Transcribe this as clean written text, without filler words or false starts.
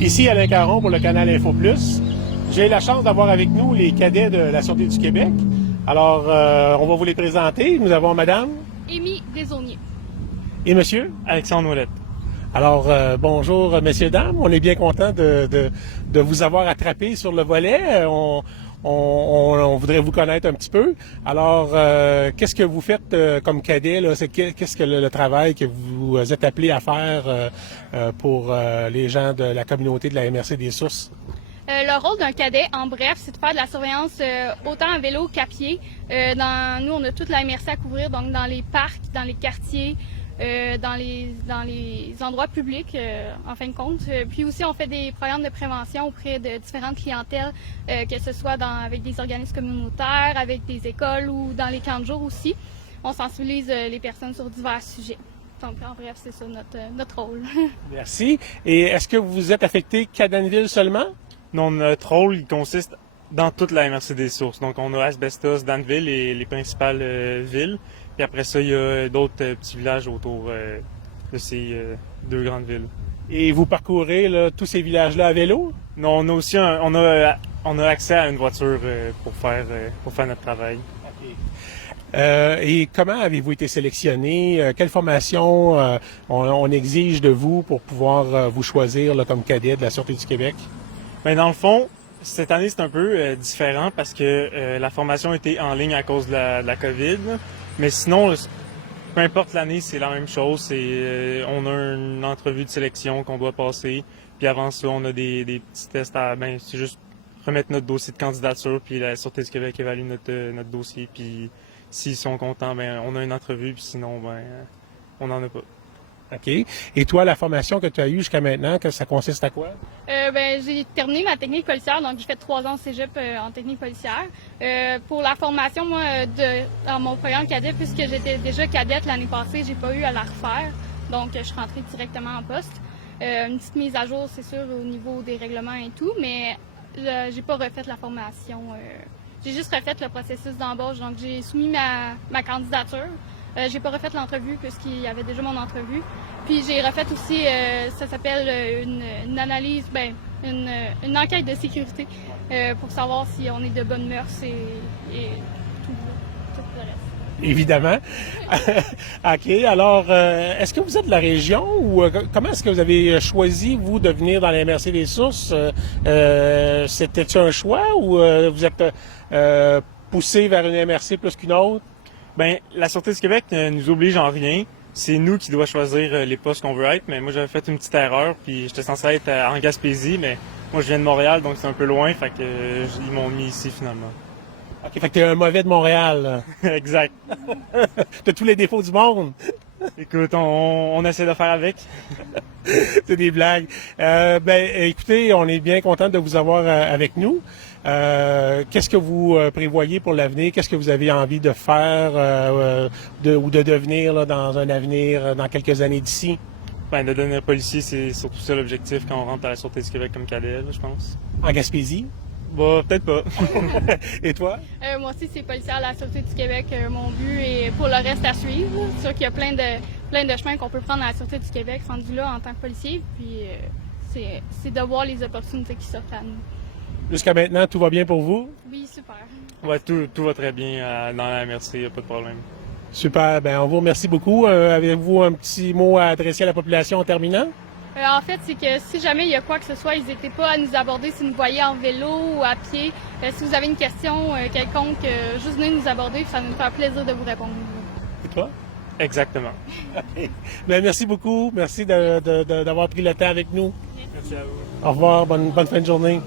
Ici Alain Caron pour le canal Info Plus. J'ai la chance d'avoir avec nous les cadets de la Sûreté du Québec. Alors, on va vous les présenter. Nous avons Madame Amy Desaulniers. et Monsieur Alexandre Ouellette. Alors, bonjour, messieurs, dames. On est bien content de vous avoir attrapé sur le volet. On voudrait vous connaître un petit peu. Alors, qu'est-ce que vous faites comme cadet, là? Qu'est-ce que le travail que vous êtes appelé à faire pour les gens de la communauté de la MRC des Sources? Le rôle d'un cadet, en bref, c'est de faire de la surveillance autant à vélo qu'à pied. Nous, on a toute la MRC à couvrir, donc dans les parcs, dans les quartiers, dans les endroits publics, en fin de compte. Puis aussi, on fait des programmes de prévention auprès de différentes clientèles, que ce soit avec des organismes communautaires, avec des écoles ou dans les camps de jour aussi. On sensibilise les personnes sur divers sujets. Donc, en bref, c'est ça notre rôle. Merci. Et est-ce que vous êtes affecté qu'à Danville seulement? Non, notre rôle, il consiste dans toute la MRC des Sources. Donc, on a Asbestos, Danville et les principales villes. Puis après ça, il y a d'autres petits villages autour de ces deux grandes villes. Et vous parcourez là, tous ces villages-là à vélo? Non, on a aussi on a accès à une voiture pour faire notre travail. Et comment avez-vous été sélectionné? Quelle formation on exige de vous pour pouvoir vous choisir là, comme cadet de la Sûreté du Québec? Bien, dans le fond, cette année, c'est un peu différent parce que la formation était en ligne à cause de la COVID. Mais sinon, peu importe l'année, c'est la même chose. On a une entrevue de sélection qu'on doit passer. Puis avant ça, on a des petits tests c'est juste remettre notre dossier de candidature. Puis la Sûreté du Québec évalue notre dossier. Puis s'ils sont contents, on a une entrevue. Puis sinon, on n'en a pas. OK. Et toi, la formation que tu as eue jusqu'à maintenant, ça consiste à quoi? J'ai terminé ma technique policière, donc j'ai fait 3 ans au cégep en technique policière. Pour la formation, moi, dans mon programme cadet, puisque j'étais déjà cadette l'année passée, j'ai pas eu à la refaire. Donc, je suis rentrée directement en poste. Une petite mise à jour, c'est sûr, au niveau des règlements et tout, mais j'ai pas refait la formation. J'ai juste refait le processus d'embauche. Donc, j'ai soumis ma candidature. J'ai pas refait l'entrevue puisqu'il y avait déjà mon entrevue. Puis j'ai refait aussi, ça s'appelle une analyse, une enquête de sécurité pour savoir si on est de bonnes mœurs et tout le reste. Évidemment. OK. Alors, est-ce que vous êtes de la région ou comment est-ce que vous avez choisi, vous, de venir dans la MRC des Sources? C'était-tu un choix ou vous êtes poussé vers une MRC plus qu'une autre? Bien, la Sûreté du Québec ne nous oblige en rien. C'est nous qui devons choisir les postes qu'on veut être. Mais moi, j'avais fait une petite erreur, puis j'étais censé être en Gaspésie, mais moi, je viens de Montréal, donc c'est un peu loin, fait que ils m'ont mis ici finalement. OK, fait que t'es un mauvais de Montréal. Exact. T'as tous les défauts du monde. Écoute, on essaie de faire avec. C'est des blagues. Écoutez, on est bien content de vous avoir avec nous. Qu'est-ce que vous prévoyez pour l'avenir? Qu'est-ce que vous avez envie de faire ou de devenir là, dans un avenir, dans quelques années d'ici? De devenir policier, c'est surtout ça l'objectif quand on rentre à la Sûreté du Québec comme cadet, là, je pense. En Gaspésie? Peut-être pas. Et toi? Moi aussi, c'est policier à la Sûreté du Québec. Mon but est pour le reste à suivre. C'est sûr qu'il y a plein de chemins qu'on peut prendre à la Sûreté du Québec, rendu là en tant que policier. Puis c'est de voir les opportunités qui s'offrent à nous. Jusqu'à maintenant, tout va bien pour vous? Oui, super. Ouais, tout va très bien dans la MRC, il n'y a pas de problème. Super. On vous remercie beaucoup. Avez-vous un petit mot à adresser à la population en terminant? En fait, c'est que si jamais il y a quoi que ce soit, n'hésitez pas à nous aborder si vous nous voyez en vélo ou à pied. Si vous avez une question quelconque, juste venez nous aborder, ça va nous faire plaisir de vous répondre. Et toi? Exactement. Merci beaucoup. Merci d'avoir pris le temps avec nous. Merci à vous. Au revoir. Bonne fin de journée.